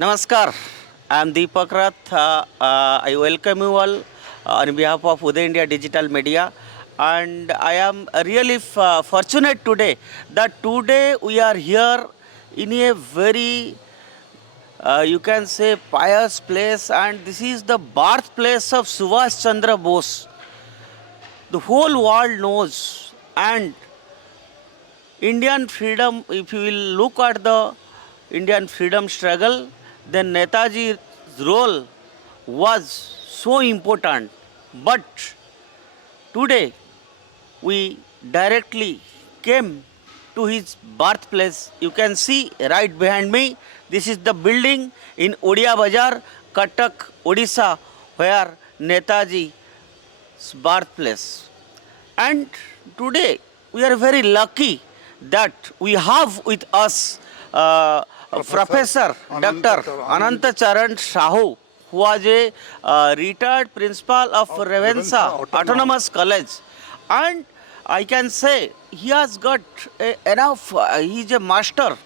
Namaskar. I am Deepak Rath. I welcome you all on behalf of Uday India Digital Media. And I am really fortunate today that today we are here in a very, you can say, pious place. And this is the birthplace of Subhash Chandra Bose. The whole world knows. And Indian freedom, if you will look at the Indian freedom struggle, then Netaji's role was so important. But today we directly came to his birthplace. You can see right behind me, this is the building in Odia Bazar, Cuttack, Odisha, where Netaji's birthplace. And today we are very lucky that we have with us Professor Dr. Ananta Charan Sahu, who was a retired principal of Ravensa Autonomous College. And I can say he has got enough, he is a master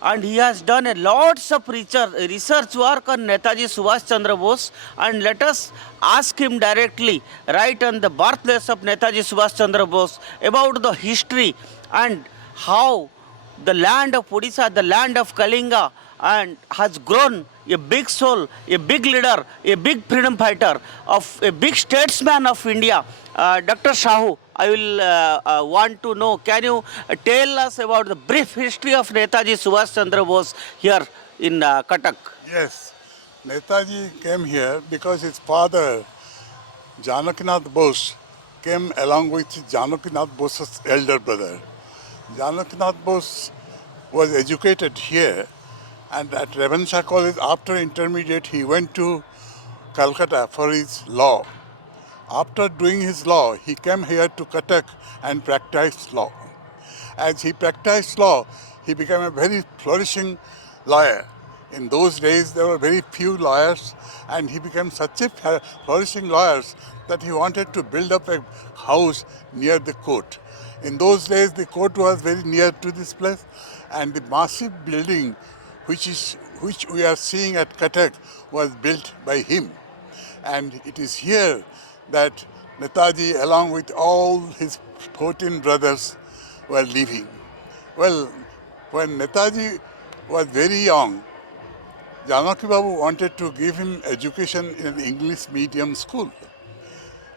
and he has done a lots of research work on Netaji Subhash Chandra Bose, and let us ask him directly right on the birthplace of Netaji Subhash Chandra Bose about the history and how the land of Odisha, the land of Kalinga, and has grown a big soul, a big leader, a big freedom fighter, of a big statesman of India. Dr. Sahu, I will want to know, can you tell us about the brief history of Netaji Subhash Chandra Bose here in Cuttack? Yes, Netaji came here because his father, Janakinath Bose, came along with Janakinath Bose's elder brother. Janakinath Bose was educated here, and at Ravensa College after intermediate he went to Calcutta for his law. After doing his law, he came here to Cuttack and practiced law. As he practiced law, he became a very flourishing lawyer. In those days, there were very few lawyers, and he became such a flourishing lawyer that he wanted to build up a house near the court. In those days, the court was very near to this place, and the massive building which we are seeing at Cuttack was built by him. And it is here that Netaji, along with all his 14 brothers, were living. Well, when Netaji was very young, Janaki Babu wanted to give him education in an English medium school.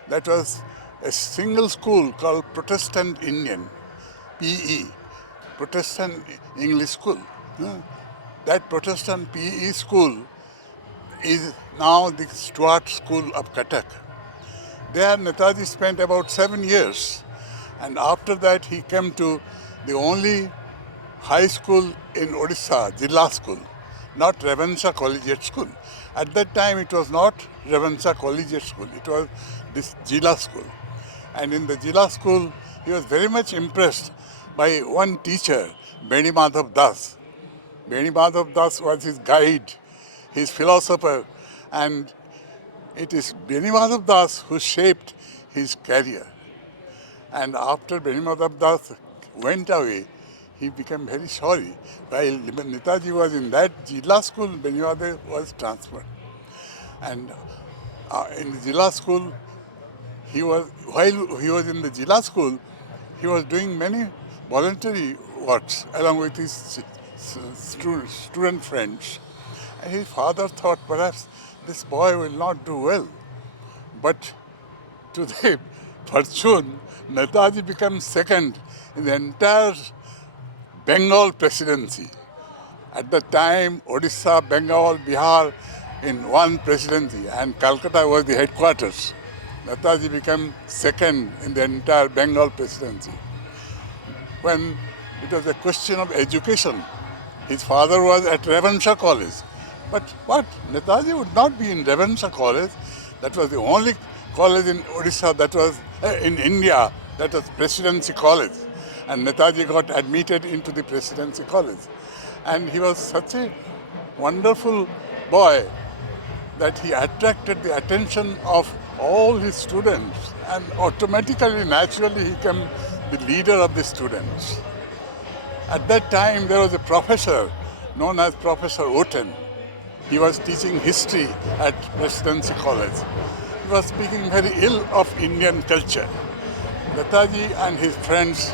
That was a single school called Protestant Indian, PE, Protestant English School. That Protestant PE school is now the Stuart School of Cuttack. There Netaji spent about 7 years, and after that he came to the only high school in Odisha, Jilla School, not Ravensa Collegiate School. At that time it was not Ravensa Collegiate School, it was this Jilla School. And in the Jilla School he was very much impressed by one teacher, Beni Madhav Das. Beni Madhav Das was his guide, his philosopher, and it is Beni Madhav Das who shaped his career. And after Beni Madhav Das went away, he became very sorry. While Netaji was in that Jilla school, Beni Madhav was transferred. And in the Jilla school, while he was in the Jilla school, he was doing many voluntary works along with his student friends. And his father thought perhaps this boy will not do well. But to the fortune, Netaji became second in the entire Bengal presidency. At the time, Odisha, Bengal, Bihar in one presidency, and Calcutta was the headquarters. Netaji became second in the entire Bengal presidency. When it was a question of education, his father was at Ravensa College. But what? Netaji would not be in Ravensa College. That was the only college in Odisha that was in India that was Presidency College. And Netaji got admitted into the Presidency College. And he was such a wonderful boy that he attracted the attention of all his students, and automatically, naturally, he became the leader of the students. At that time, there was a professor known as Professor Oten. he was teaching history at Presidency College. He was speaking very ill of Indian culture. Netaji and his friends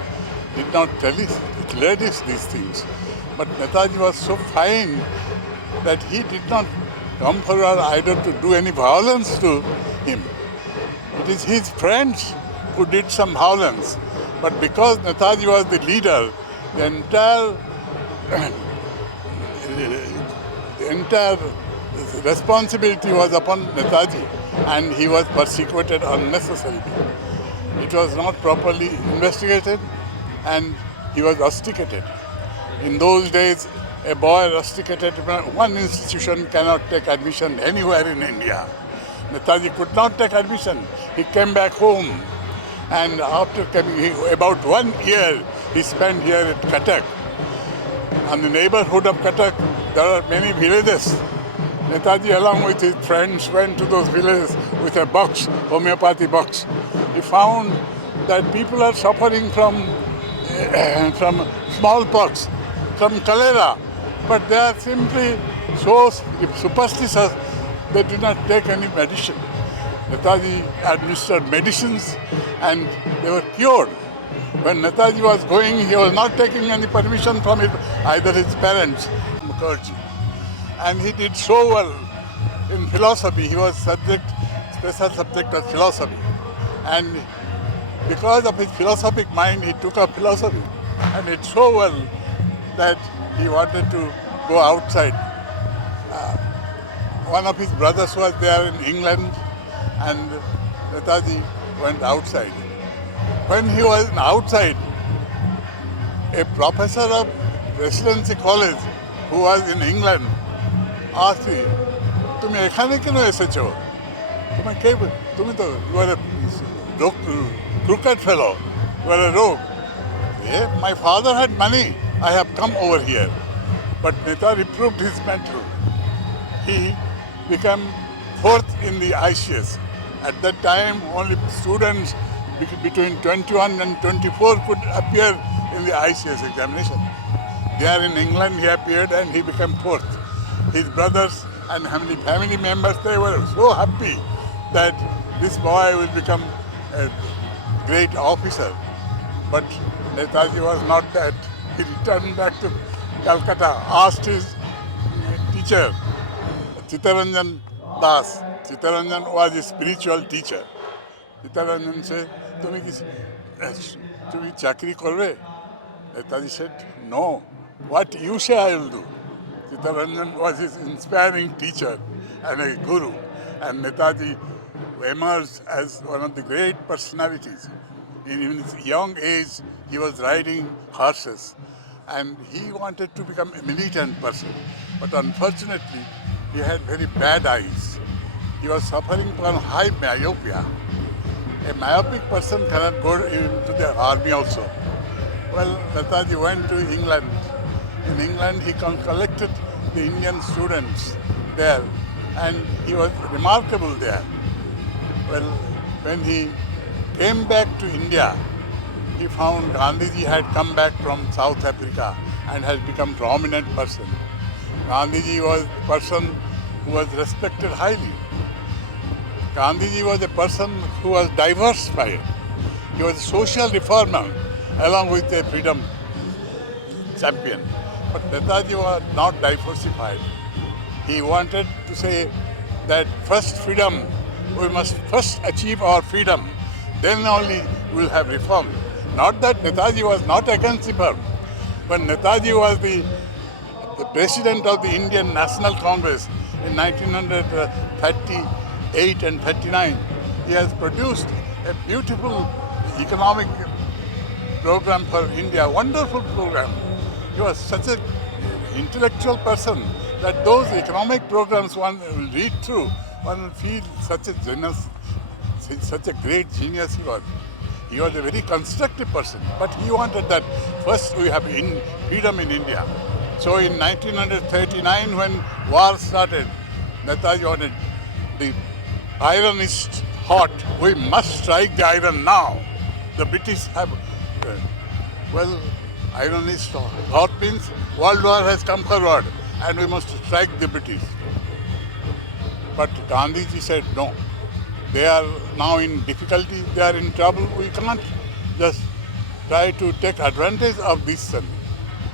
did not tell his ladies these things. But Netaji was so fine that he did not come forward either to do any violence to him. It is his friends who did some violence. But because Netaji was the leader, the entire responsibility was upon Netaji, and he was persecuted unnecessarily. It was not properly investigated, and he was rusticated. In those days, a boy rusticated from one institution cannot take admission anywhere in India. Netaji could not take admission. He came back home, and after coming, about 1 year he spent here at Cuttack. In the neighborhood of Cuttack, there are many villages. Netaji, along with his friends, went to those villages with a box, homeopathy box. He found that people are suffering from smallpox, from cholera, but they are simply so superstitious they did not take any medicine. Netaji administered medicines and they were cured. When Netaji was going, he was not taking any permission from either his parents, Mukherjee. And he did so well in philosophy. He was special subject of philosophy. And because of his philosophic mind, he took up philosophy. And did so well that he wanted to go outside. One of his brothers was there in England, and Netaji went outside. When he was outside, a professor of Presidency College who was in England asked him, "তুমি এখানে কেন এসেছো? তুমি তো you are a crooked fellow, you are a rogue." Yeah, my father had money, I have come over here. But Neta reproved his mentor. He became fourth in the ICS. At that time, only students between 21 and 24 could appear in the ICS examination. There in England, he appeared and he became fourth. His brothers and family members, they were so happy that this boy will become a great officer. But Netaji was not that. He returned back to Calcutta, asked his teacher, Chittaranjan Das. Chittaranjan was a spiritual teacher. Chittaranjan said, "Tumi chakri korbe?" Netaji said, "No. What you say I will do." Chittaranjan was his inspiring teacher and a guru. And Netaji emerged as one of the great personalities. In his young age, he was riding horses. And he wanted to become a militant person. But unfortunately, he had very bad eyes. He was suffering from high myopia. A myopic person cannot go into the army also. Well, Netaji went to England. In England, he collected the Indian students there, and he was remarkable there. Well, when he came back to India, he found Gandhiji had come back from South Africa and has become a prominent person. Gandhiji was a person who was respected highly. Gandhiji was a person who was diversified. He was a social reformer along with a freedom champion. But Netaji was not diversified. He wanted to say that first freedom, we must first achieve our freedom, then only we will have reform. Not that Netaji was not against reform. When Netaji was the president of the Indian National Congress in 1938 and 39, he has produced a beautiful economic program for India, wonderful program. He was such an intellectual person that those economic programs one will read through, one will feel such a great genius he was. He was a very constructive person, but he wanted that first we have freedom in India. So in 1939, when war started, Netaji wanted, the iron is hot, we must strike the iron now. The British have, iron is hot means world war has come forward and we must strike the British. But Gandhiji said no. They are now in difficulty, they are in trouble. We cannot just try to take advantage of this.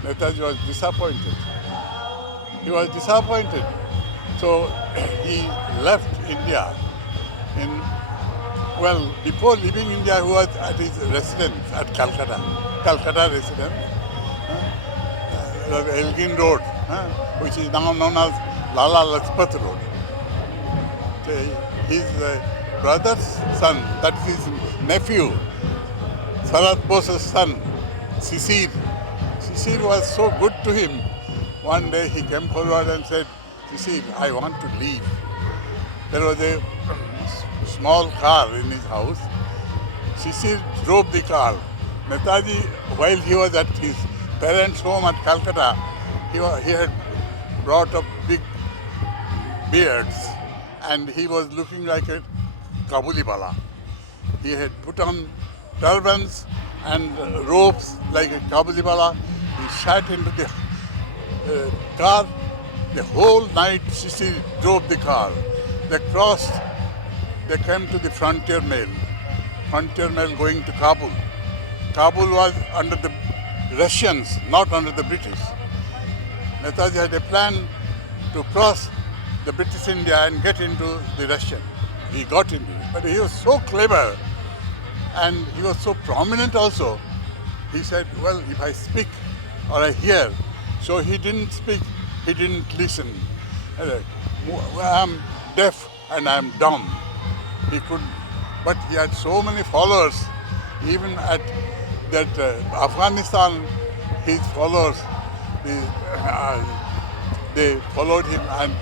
Netaji was disappointed. He was disappointed. So he left India in, well, before leaving India, he was at his residence at Calcutta residence, Elgin Road, which is now known as Lala Lajpat Road. So his brother's son, that is his nephew, Sarat Bose's son, Sisir. Sisir was so good to him. One day he came forward and said, Sisir, I want to leave. There was a small car in his house. Sisir drove the car. Netaji, while he was at his parents' home at Calcutta, he had brought up big beards and he was looking like a Kabuliwala. He had put on turbans and ropes like a Kabuliwala. He sat into the car. The whole night Sisir drove the car. They crossed, they came to the frontier mail going to Kabul. Kabul was under the Russians, not under the British. Netaji had a plan to cross the British India and get into the Russian. He got into it. But he was so clever and he was so prominent also. He said, well, if I speak or I hear. So he didn't speak, he didn't listen. I'm deaf and I'm dumb. He couldn't. But he had so many followers. Even at that Afghanistan, his followers, they followed him and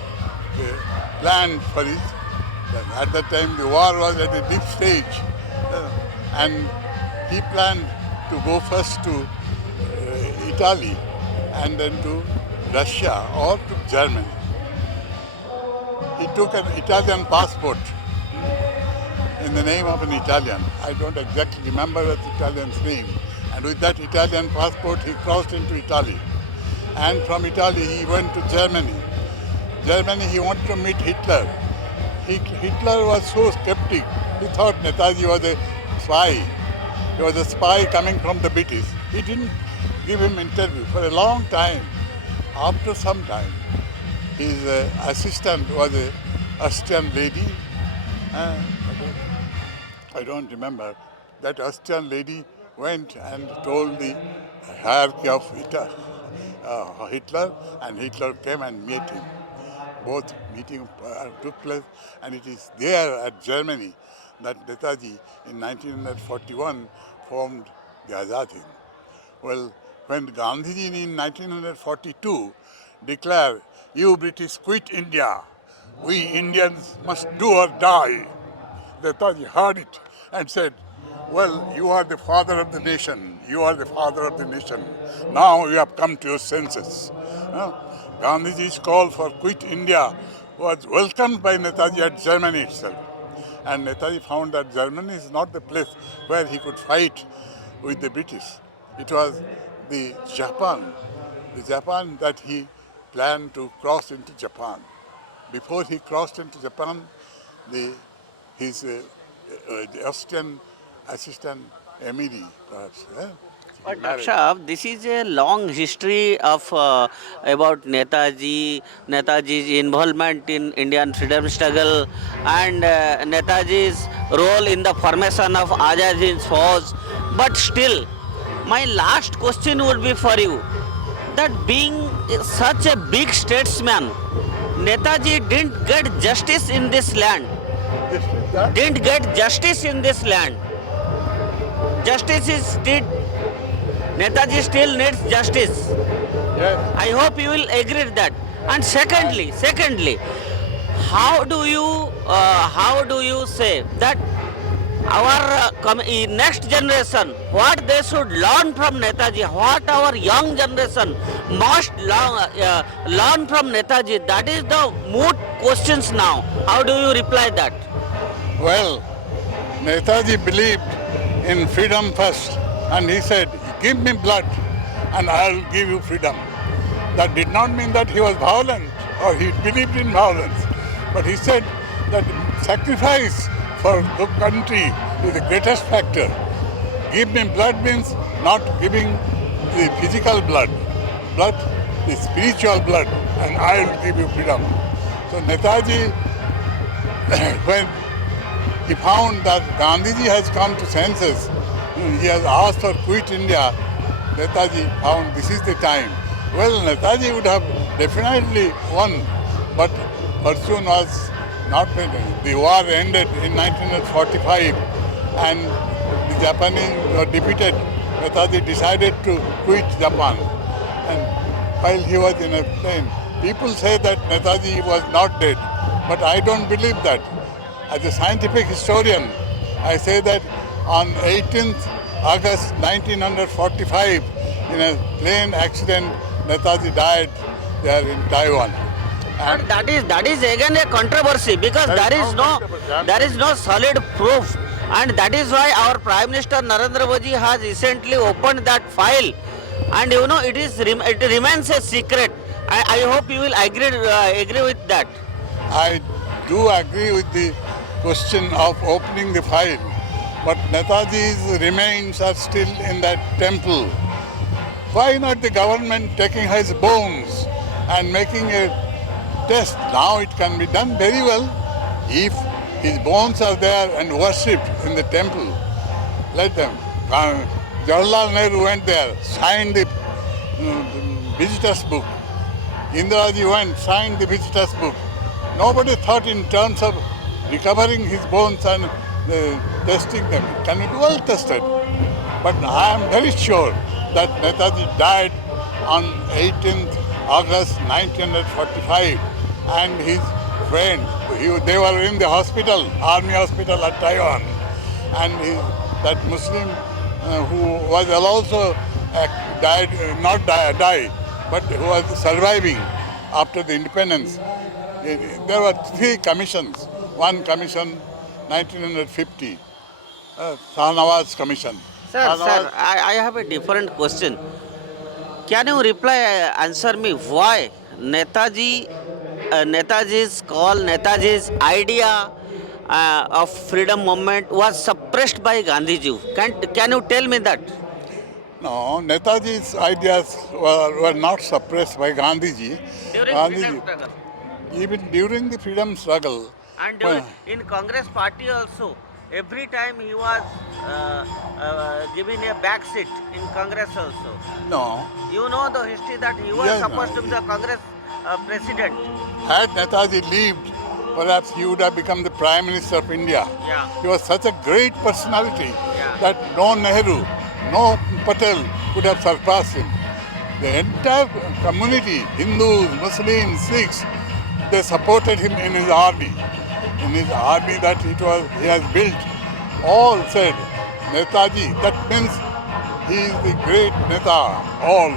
they planned for it. At that time, the war was at a deep stage. And he planned to go first to Italy and then to Russia or to Germany. He took an Italian passport in the name of an Italian. I don't exactly remember that Italian's name. And with that Italian passport, he crossed into Italy. And from Italy, he went to Germany. Germany, he wanted to meet Hitler. Hitler was so skeptic. He thought Netaji was a spy. He was a spy coming from the British. He didn't give him interview for a long time. After some time, his assistant was a Austrian lady. I don't remember. That Austrian lady went and told the hierarchy of Hitler, and Hitler came and met him. Both meetings took place, and it is there at Germany that Netaji in 1941 formed the Azad Hind. Well, when Gandhiji in 1942 declared, you British quit India, we Indians must do or die, Netaji heard it and said, well, you are the father of the nation. You are the father of the nation. Now you have come to your senses. Gandhiji's call for quit India was welcomed by Netaji at Germany itself. And Netaji found that Germany is not the place where he could fight with the British. It was the Japan that he planned to cross into Japan. Before he crossed into Japan, his Austrian assistant Emily, perhaps. But Dr. Shah, this is a long history of about Netaji's involvement in Indian freedom struggle and Netaji's role in the formation of Azad Hind Force. But still, my last question would be for you, that being such a big statesman, Netaji didn't get justice in this land. Didn't get justice in this land. Justice is still, Netaji still needs justice. Yes. I hope you will agree with that. And secondly, how do you say that our next generation, what they should learn from Netaji, what our young generation must learn from Netaji? That is the moot questions now. How do you reply that? Well, Netaji believed in freedom first, and he said, give me blood and I'll give you freedom. That did not mean that he was violent or he believed in violence. But he said that sacrifice for the country is the greatest factor. Give me blood means not giving the physical blood, blood, the spiritual blood, and I will give you freedom. So Netaji, when he found that Gandhiji has come to senses, he has asked for quit India, Netaji found this is the time. Well, Netaji would have definitely won, but fortune was not the war ended in 1945 and the Japanese were defeated. Netaji decided to quit Japan. And while he was in a plane, people say that Netaji was not dead, but I don't believe that. As a scientific historian, I say that on 18th August 1945, in a plane accident, Netaji died there in Taiwan. And that is again a controversy because there is no solid proof, and that is why our Prime Minister Narendra Modi has recently opened that file, and it remains a secret. I hope you will agree with that. I do agree with the question of opening the file, but Netaji's remains are still in that temple. Why not the government taking his bones and making a test? Now it can be done very well if his bones are there and worshipped in the temple. Let them. Jawaharlal Nehru went there, signed the visitors book. Indiraji went, signed the visitors book. Nobody thought in terms of recovering his bones and testing them. It can be well tested. But I am very sure that Netaji died on 18th August 1945, and his friend, they were in the hospital, army hospital at Taiwan, and that Muslim who was also died, not die, but who was surviving after the independence. There were 3 commissions. One commission, 1950, Sahnawaz Commission. Sir, I have a different question. Can you answer me why Netaji's call, Netaji's idea of freedom movement was suppressed by Gandhiji? Can you tell me that? No, Netaji's ideas were not suppressed by Gandhiji. Even during the freedom struggle. And in Congress party also, every time he was given a back seat in Congress also. No. You know the history that he was supposed to be the Congress president. Had Netaji lived, perhaps he would have become the Prime Minister of India. Yeah. He was such a great personality Yeah. that no Nehru, no Patel could have surpassed him. The entire community, Hindus, Muslims, Sikhs, they supported him in his army. In his army that he has built, all said, Netaji, that means he is the great Neta, all.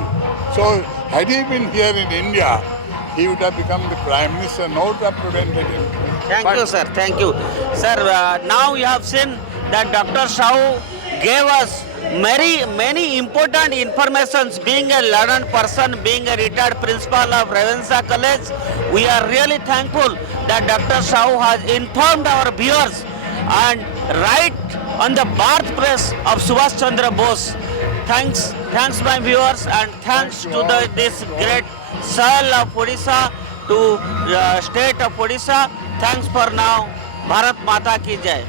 So had he been here in India, he would have become the Prime Minister, no would have prevented him. Thank you, sir. Thank you. Sir, now you have seen that Dr. Shaw gave us many important informations. Being a learned person, being a retired principal of Ravensa College, we are really thankful that Dr. Shaw has informed our viewers and right on the birthplace of Subhash Chandra Bose. Thanks my viewers, and thanks to this great soil of Odisha, to state of Odisha. Thanks for now. Bharat Mata ki Jai.